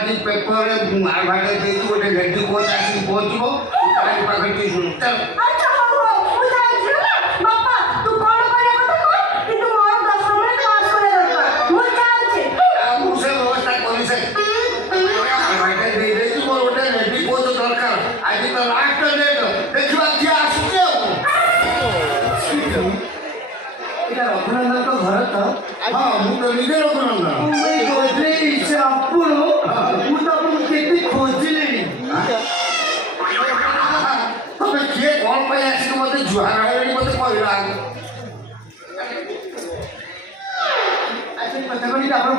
ଆଜି ପେପରରେ ଆଡ଼ଭାର୍ଟାଇଜ୍ ଦେଇକି ଗୋଟେ ରେଡି କୋଚ୍ ଆସିକି ପହଞ୍ଚିବ ତାରି ପାଖରେ ଟିକେ ଶୁଣୁ ଚାଲ। हाँ मुझे निजे रघुनंदन तमें किए कौन पाई आसिक मत जुहार मत कहला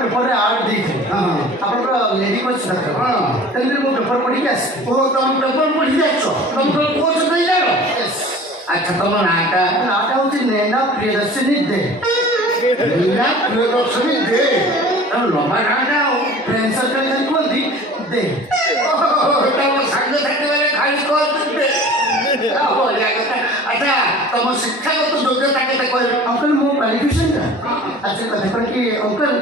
पेपर आर्ट देखे आप लेडी कोच मो पेपर पढ़ी आस तुम पेपर पढ़ी जाच तुम कोच नहीं जान अच्छा तुम नाटा नाटा हूँ नैना प्रियदर्शनी दे नीला प्रियदर्शनी दे तुम लंबा नाटा हो फ्रेंड सर्कल खाली कहती दे तुम संग साथी वाले खाली कहते दे अच्छा तुम शिक्षागत योग्यता के अंकल मो क्वालिफिकेशन का अच्छा कथा कि अंकल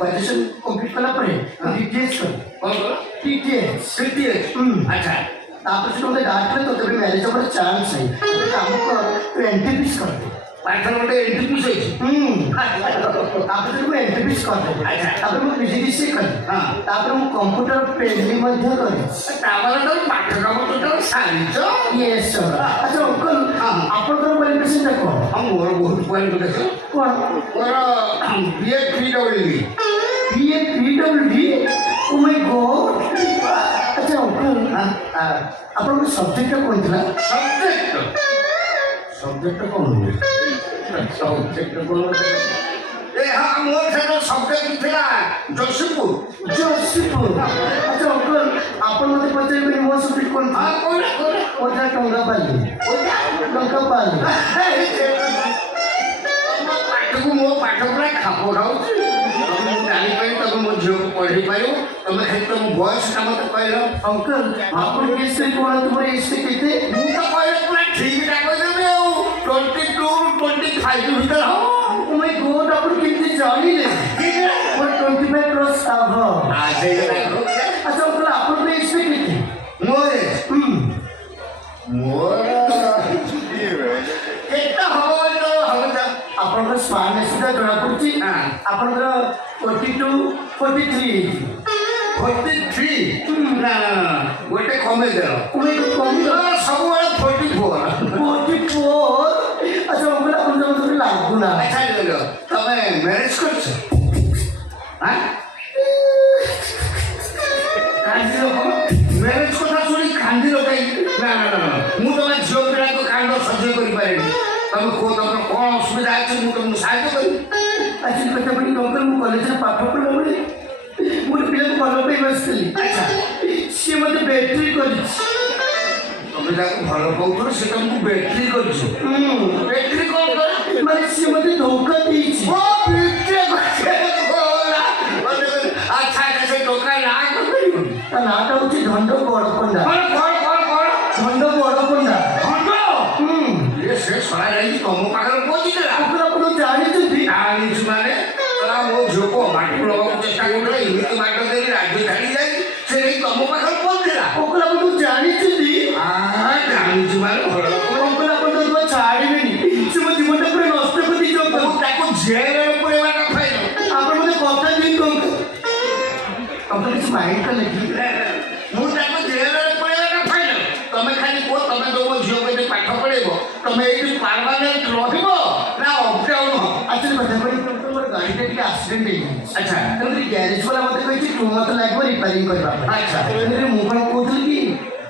ग्रेजुएशन कंप्लीट कला परे टीटीएस अच्छा तापर से तुमने डांट ले तो तभी मैरिज का चांस है काम को तो एंटीपीस कर दे पाठन में एंटीपीस है तापर से मैं एंटीपीस कर दे अच्छा तापर मैं बिजनेस से कर हां तापर मैं कंप्यूटर पेंटिंग मध्य कर तापर तो पाठ्यक्रम तो सारी तो यस सर अच्छा अंकल आपन को क्वालिफिकेशन देखो हम मोर बहुत qualification cone more BA PWD oh my God अच्छा अंकल आपन सब्जेक्ट कौन था सब्जेक्ट कौन हुए सब्जेक्ट कौन ए हां मोर से सब्जेक्ट थिला जोशीपुर अच्छा अंकल आपन मते पचे में मोर सब्जेक्ट कौन था ओजा टंगा पाली मो पाठ पूरा खाप खाऊ जानी पाई तब मो झील को पढ़ी पायो तुम खाली तुम बॉयस का मत कहल अंकल आपन कैसे कोन तुम एज केते मु तो कहल पूरा ठीक ठाक देबे 22 25 भीतर हो ओ माय गॉड आपन कितनी जानी ले और 25 क्रॉस अब आ जाए अच्छा अंकल आपन एज केते मोर केता हो तो हमदा आपन स्पान सीधा जणा पड़ची आपन 42 43 ना गोटे कमे दे सब 44 अच्छा अंकल अपन तो लागू ना अच्छा तमे मैरिज करछ हां मैरिज कथा सुनी कांदी लगाई ना मु तो झियो पिला को कांड सह्य करि पारेनी तमे को तम कोन असुविधा अछि मु तुम सहायता करी अच्छा कथा बड़ी अंकल मु कॉलेज में पाठ पढो बोली मोर पिला को भलो पे बसली अच्छा से मते बैटरी करी तमे जाको भलो पाउथो से तुमको बैटरी करछ बैटरी कोन कर माने से मते धोखा देछि ओ पिटे बोला अच्छा से धोखा ना करी ता नाटा होछि धंडो बड़पंडा धंडो बड़पंडा धंडो ये से सरा जाई तम पाखर पहुंची देला ओकरा अपन जानि छथि आनी माने तला मो झोको माटी लगा चेष्टा करले इमिति माटी देली राज्य धाडी जाई से नहीं तम पाखर पहुंचला ओकरा अपन जानि छथि आ जानि माने ओकरा अपन तो छाड़ीबेनी से मो जीवनटा पूरा नष्ट कर दी जो ताको जेल रे पुरेवाटा फाइल अपन मते कथा दिन को अपन किछ माइंड का लगी मु ताको जेल रे पुरेवाटा फाइल तमे खाली को तमे दो झियो के पाठ पढेबो तमे एठी परमानेंट रहिबो ना अप डाउन हो अच्छा बता बड़ी तुमर गाड़ी के एक्सीडेंट हे अच्छा तमरी गैरेज वाला मते कहै छी तू मत लागबो रिपेयरिंग करबा अच्छा तमरे मु कोन कोथली की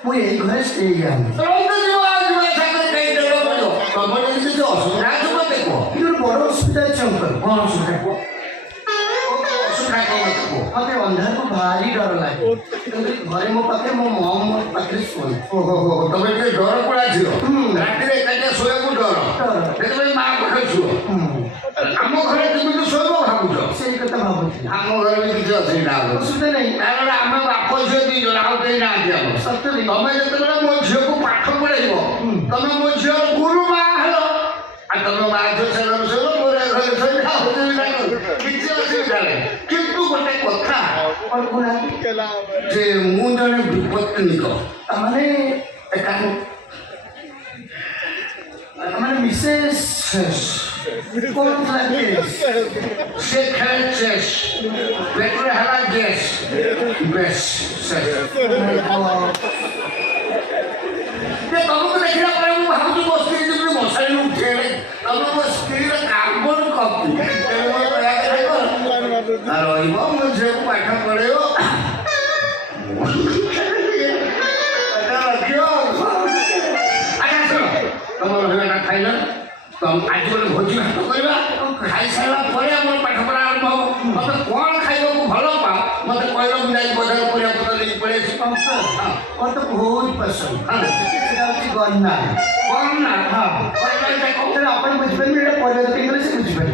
मु एई घरे स्टे या तो जीव आज सागर कहि देलो बोलो तमरे से जो असुविधा जो देखो इधर बड़ असुविधा छै अंकल कोन असुविधा को मते अंधार को भारी डर लागे घरे मो पाखे मो मम मो पाखे सोई ओहो तमे के डर पड़ा छियो राती रे एकाटे सोए को डर देखले मां पाखे छु हम घरे तुम तो सोइबो भाबुछो सेही कथा भाबुछि हम घरे भी किछ अछि ना सुते नहीं कारण हम बाप झियो दी लाउ दे ना दिया सत्य नहीं तमे जतबे मो झियो को पाठ पढाइबो तमे मो झियो गुरु मा हलो आ तमे मा जो चलो मोरे घरे सोई ना किछ अछि ना किंतु गोटे कथा और कोना जे मु जने विपत्तिनिक माने माने मिसेस कौन लागे से खेल चेस बेटर हला गेस बेस से ये तुमको देखिला पर मु भाबु बस्ती जे मसाई उठेले तब बस्ती रे कार्बन कॉपी रहिब मुझे पाठ पढ़ेओ तुम खाइल तुम आज गोटे भोजी भात करवा खाई सारा पाठ पढ़ा आरंभ हम मत कौन खाइबा भल पा मत कहल मुझे बजार परिया पत्र लेके पड़े और तो बहुत पसंद गन्ना गन्ना हाँ अपन बुझे परिवर्तन से बुझे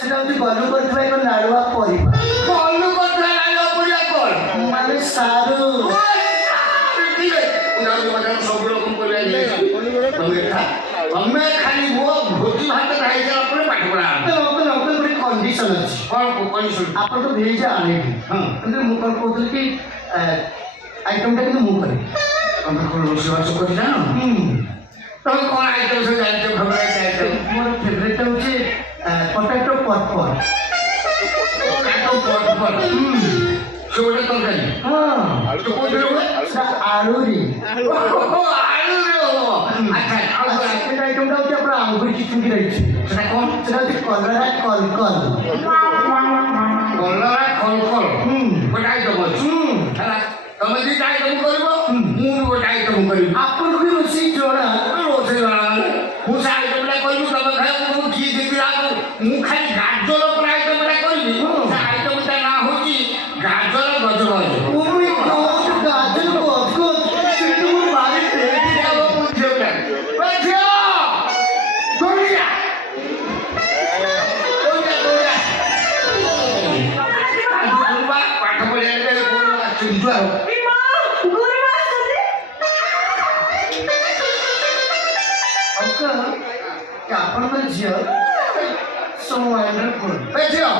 সেটা হচ্ছে গল্প করতে পারে নাড়ুয়া পরিবার গল্প করতে হয় নাড়ুয়া পরিবার মানে সারু ঠিক আছে উদাহরণ মানে সব রকম করে তুমি খালি মো ভোজি ভাত খাইছলা পরে পাঠ পড়া ওকে ওকে ଗୋଟେ কন্ডিশন ଅଛି কোন কন্ডিশন ଆପଣ তো ভেজ আনে হ্যাঁ কিন্তু ମୁଁ କଣ କହୁଥିଲି କି ଆଇଟମଟା କିନ୍ତୁ ମୁଁ କରିବି ତମେ କଣ ରୋଷେଇବାସ କରି ଜାଣ ତମେ କଣ ଆଇଟମ ସବୁ ଜାଣିଛ ଫେଭରାଇଟ ଆଇଟମ ମୋର ଫେଭରାଇଟ ହଉଛି potato pot so what is it आलू रे अच्छा এটা আইটেমটা হচ্ছে আমরা আঙ্গুর খিচুড়ি রাইছি সেটা কোন সেটা হচ্ছে কলরা কলকল ওটা আইটেম আছে হ্যাঁ তুমি যে আইটেম করব মু ওটা আইটেম করি আপন কি রসি জোড়া রসি জোড়া মু সে আইটেমটা কইবো তবে খাইবো মু কি দিবি রাখো মু খালি গাজর পর আইটেমটা কইবি সে আইটেমটা না হচ্ছে গাজর গজর তুমি কোন গাজর গজর সেটা মু বাড়ি পেয়ে যাব বুঝছো না বুঝছো দৌড়িয়া দৌড়িয়া পাঠ পড়ে গেলে কোন চিন্তা ଆପଣଙ୍କ ଝିଅ so wonderful ଏ ଝିଅ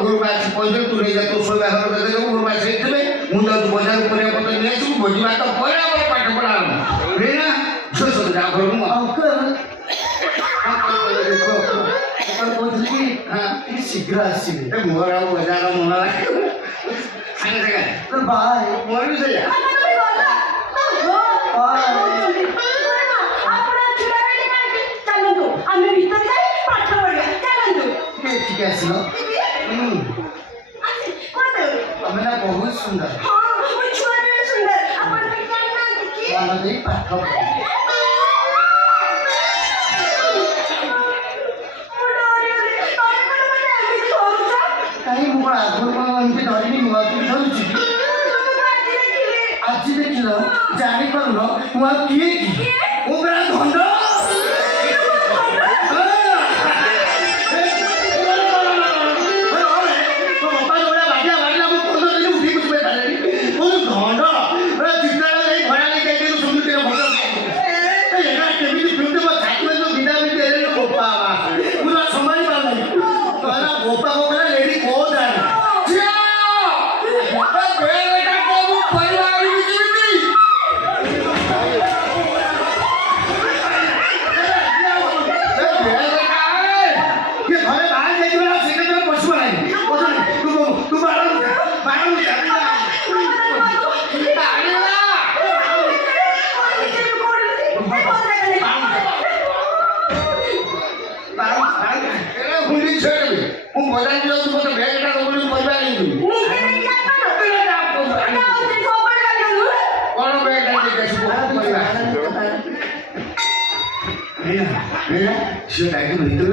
ଘରୁ ବାସି ପଇସା ତୁ ନେଇଯା ତୋ ଶୋଇବା ଘର ଦେଖେ ଘରୁ ବାସି ହେଇଥିବେ ମୁଁ ଯାଉଛି ବଜାର ପରିବା ପତ୍ର ନେଇ ଆସିବୁ ଭୋଜି ଭାତ ପରେ ଆମର ପାଠ ପଢ଼ା ହବ ନା ଝିଅ ସବୁ ଯା ଘରକୁ କହୁଥିଲି କି ଟିକେ ଶୀଘ୍ର ଆସିବେ ମୋର ଆଉ ବଜାର ମନ ଲାଗିବ ସାଙ୍ଗେ ସାଙ୍ଗେ ତୋର ବାହା ମୋର ବି ସେଇଆ ठीक है सुनो हमें ना बहुत सुंदर हां वो छुआ सुंदर अपन भी करना देखिए वाला नहीं पाठ कहीं मुझे आगुर को उनके डरी नहीं हुआ कि धन चुकी आज देखिलो जानी पर लो हुआ किए की वो मेरा धंधा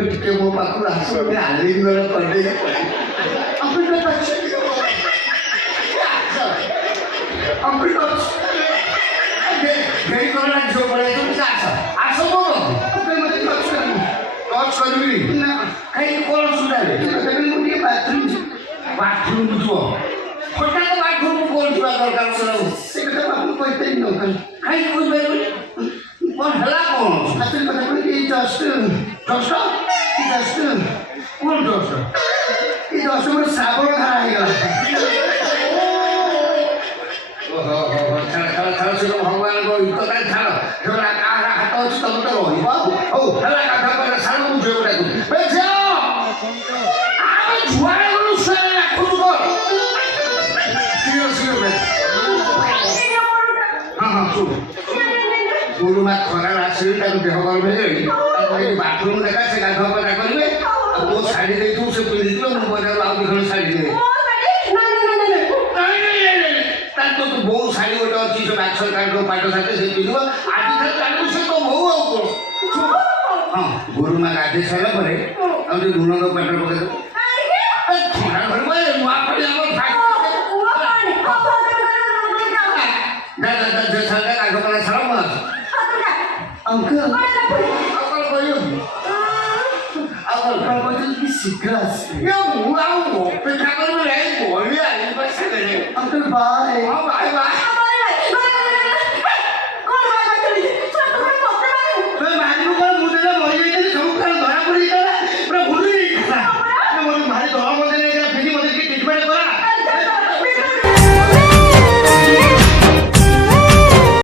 टिके मो पाखु आस आलिंग करे बाथरूम जो बाथरूम कौन दरकार से कहीं कोई कौन हला कौन असली कथा कोन की जस्ट कौन जस्ट ये जस्ट मोर साबण खा हे गला ଛାଡ଼ ସେ ଭଗବାନଙ୍କ ହିତ କାଲି ଛାଡ଼ ସେଗୁଡ଼ା କାହାର ହାତ ଅଛି ତମେ ତ ରହିବ ହଉ ହେଲା ଗାଧା ପରେ ସାର ମୁଁ ଝିଅ ଗୁଡ଼ାକୁ ଆମେ ଛୁଆରେ ଗଲୁ ଛୁଆରେ ରାଖୁଛୁ କର ହଁ ହଁ ଶୁଣ ଗୁରୁମା ଖରାରେ ଆସିଲେ ତାକୁ ଦେହ ଗରମ ହେଇଗଲି ତାକୁ ବାଥରୁମ୍ ଦେଖା ସେ ଗାଧୁଆ ପାଧା କରିବେ ଆଉ ତୋ ଶାଢ଼ୀ ଦେଇଥିବୁ ସେ ପିନ୍ଧିଥିବ ମୁଁ ବଜାରରୁ ଆଉ ଦୁଇ ଖଣ୍ଡ ଶାଢ଼ୀ ଦେବେ ତାର ତ ବୋଉ ଶାଢ଼ୀ ଗୋଟେ ଅଛି ସେ ବାକ୍ସ କାଢ଼ିବ ପାଟ ସାଥେ ସେ ପିନ୍ଧିବ ଆଜିଠାରୁ ତାକୁ ସେ ତ ବୋଉ ଆଉ କଣ ହଁ ଗୁରୁମା ଗାଧେଇ ସାରିଲା ପରେ ଆଉ ଟିକେ ଲୁଣ ଦବ ପାଟରେ ପକେଇଦେବ ଥଣ୍ଡା ଧରିବ ନୂଆ ପଡ଼ି ଆମର ଗାଧ କଲା ଛାଡ଼ ମୁଁ ଆସ अंकल अंकल बोलिए अंकल की सिक्रास या मुआ वो पे खाकर में रहे बोलिए इन पर से करे अंकल बाय हां बाय बाय